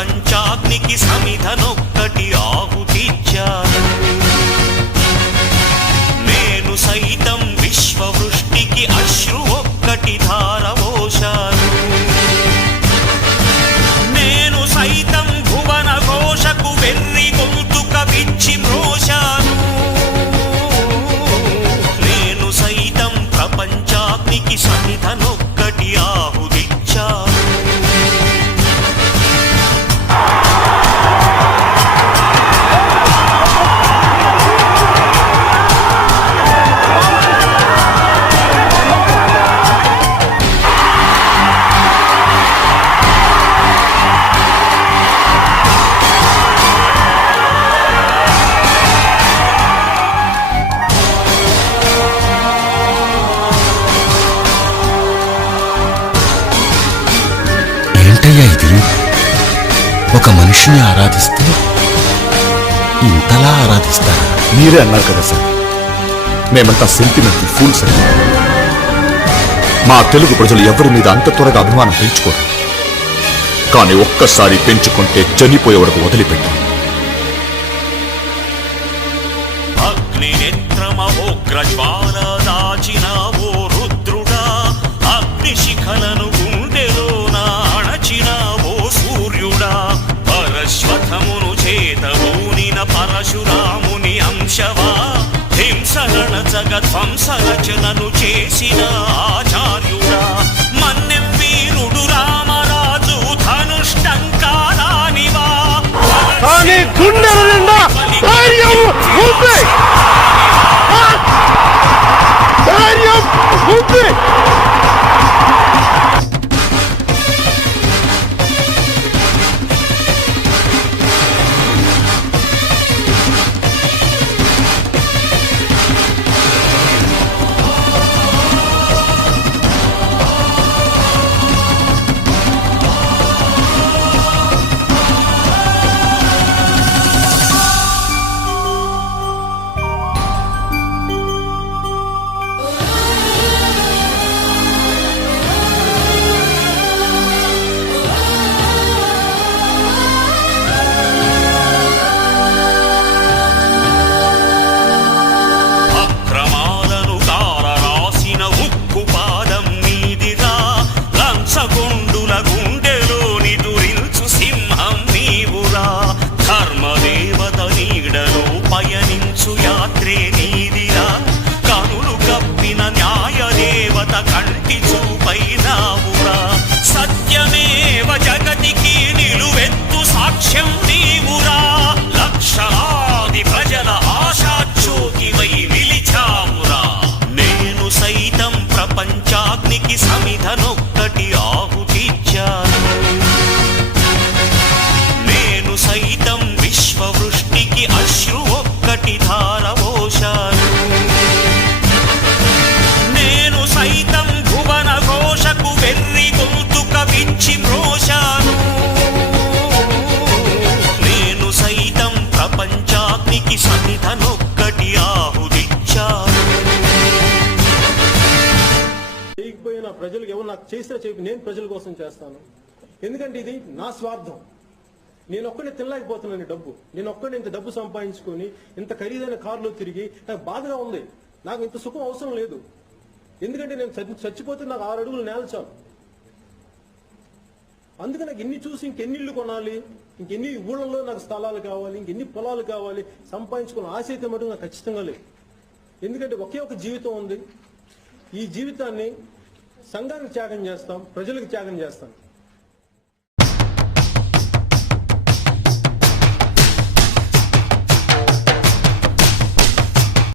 ప్రపంచాగ్నికి సమిధనో ఒక మనిషిని ఆరాధిస్తే ఇంతలా ఆరాధిస్తారా? మీరే అన్నారు కదా సార్. మేమంతా సెంటిమెంట్ ఫూల్స్ సార్ మా తెలుగు ప్రజలు ఎవరి మీద అంత త్వరగా అభిమానం పెంచుకోరు. కానీ ఒక్కసారి పెంచుకుంటే చనిపోయే వరకు వదిలిపెట్టాం. పరశురాముని అంశవా? హింసగణ జగధ్వంస రచనను చేసిన ఆచార్యు సాక్ష్యం నీవురా లక్షలాది ప్రజల ఆశాచోకివై నిలిచామురా నేను సైతం ప్రపంచాగ్నికి సమిధనొక్కటి ఆహుతిచ్చాను నేను సైతం విశ్వవృష్టికి అశ్రు ఒక్కటి ధా ప్రజలకు ఎవరు నాకు చేసినా చెప్పి నేను ప్రజల కోసం చేస్తాను. ఎందుకంటే ఇది నా స్వార్థం. నేను ఒక్కడే తినలేకపోతున్నాను డబ్బు. నేను ఒక్కడే ఇంత డబ్బు సంపాదించుకొని ఇంత ఖరీదైన కారులో తిరిగి నాకు బాధగా ఉంది. నాకు ఇంత సుఖం అవసరం లేదు. ఎందుకంటే నేను చచ్చి- చచ్చిపోతే నాకు ఆరు అడుగులు నేల చాలు. అందుకే నాకు ఎన్ని చూసి ఇంకెన్ని ఇల్లు కొనాలి ఇంకెన్ని ఊళ్ళల్లో నాకు స్థలాలు కావాలి ఇంకెన్ని పొలాలు కావాలి సంపాదించుకున్న ఆశ అయితే మటుకు నాకు ఖచ్చితంగా లేదు. ఎందుకంటే ఒకే ఒక జీవితం ఉంది. ఈ జీవితాన్ని సంఘానికి త్యాగం చేస్తాం ప్రజలకు త్యాగం చేస్తాం.